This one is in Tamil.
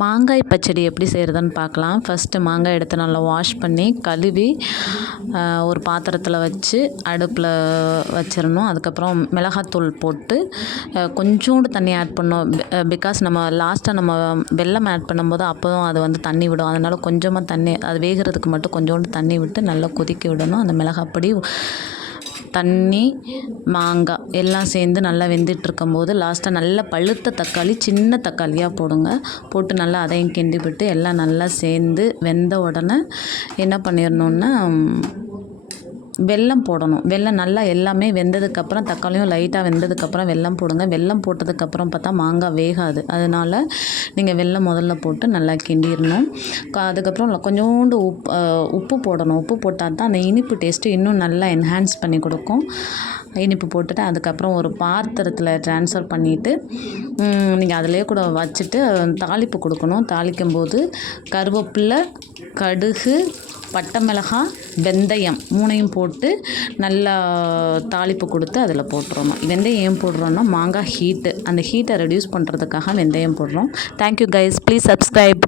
மாங்காய் பச்சடி எப்படி செய்கிறதுன்னு பார்க்கலாம். ஃபஸ்ட்டு மாங்காய் எடுத்து நல்லா வாஷ் பண்ணி கழுவி ஒரு பாத்திரத்தில் வச்சு அடுப்பில் வச்சிடணும். அதுக்கப்புறம் மிளகாத்தூள் போட்டு கொஞ்சோண்டு தண்ணி ஆட் பண்ணோம். பிகாஸ் நம்ம லாஸ்ட்டாக நம்ம வெல்லம் ஆட் பண்ணும்போது அப்போதும் அது வந்து தண்ணி விடும். அதனால் கொஞ்சமாக தண்ணி அது வேகிறதுக்கு மட்டும் கொஞ்சோண்டு தண்ணி விட்டு நல்லா கொதிக்க விடணும். அந்த மிளகாப்பொடி, தண்ணி, மாங்காய் எல்லாம் சேர்ந்து நல்லா வெந்துட்டுருக்கும்போது லாஸ்ட்டாக நல்ல பழுத்த தக்காளி, சின்ன தக்காளியாக போடுங்க. போட்டு நல்லா அதையும் கிண்டி விட்டு எல்லாம் நல்லா சேர்ந்து வெந்த உடனே என்ன பண்ணிடணுன்னா வெல்லம் போடணும். வெல்லம் நல்லா எல்லாமே வெந்ததுக்கப்புறம், தக்காளியும் லைட்டாக வெந்ததுக்கப்புறம் வெல்லம் போடுங்க. வெல்லம் போட்டதுக்கப்புறம் பார்த்தா மாங்காய் வேகாது. அதனால் நீங்கள் வெல்லம் முதல்ல போட்டு நல்லா கிண்டிடணும். அதுக்கப்புறம் கொஞ்சோண்டு உப்பு போடணும். உப்பு போட்டால் தான் அந்த இனிப்பு டேஸ்ட்டு இன்னும் நல்லா என்ஹான்ஸ் பண்ணி கொடுக்கும். இனிப்பு போட்டுட்டு அதுக்கப்புறம் ஒரு பாத்திரத்தில் ட்ரான்ஸ்ஃபர் பண்ணிவிட்டு நீங்கள் அதிலே கூட வச்சுட்டு தாளிப்பு கொடுக்கணும். தாளிக்கும்போது கருவேப்பிலை, கடுகு, பட்டை மிளகாய், வெந்தயம் 3யும் போட்டு நல்லா தாளிப்பு கொடுத்து அதில் போட்டுறணும். வெந்தயம் ஏன் போடுறோன்னா மாங்காய் ஹீட்டு, அந்த ஹீட்டை ரெடியூஸ் பண்ணுறதுக்காக வெந்தயம் போடுறோம். Thank you guys, please subscribe.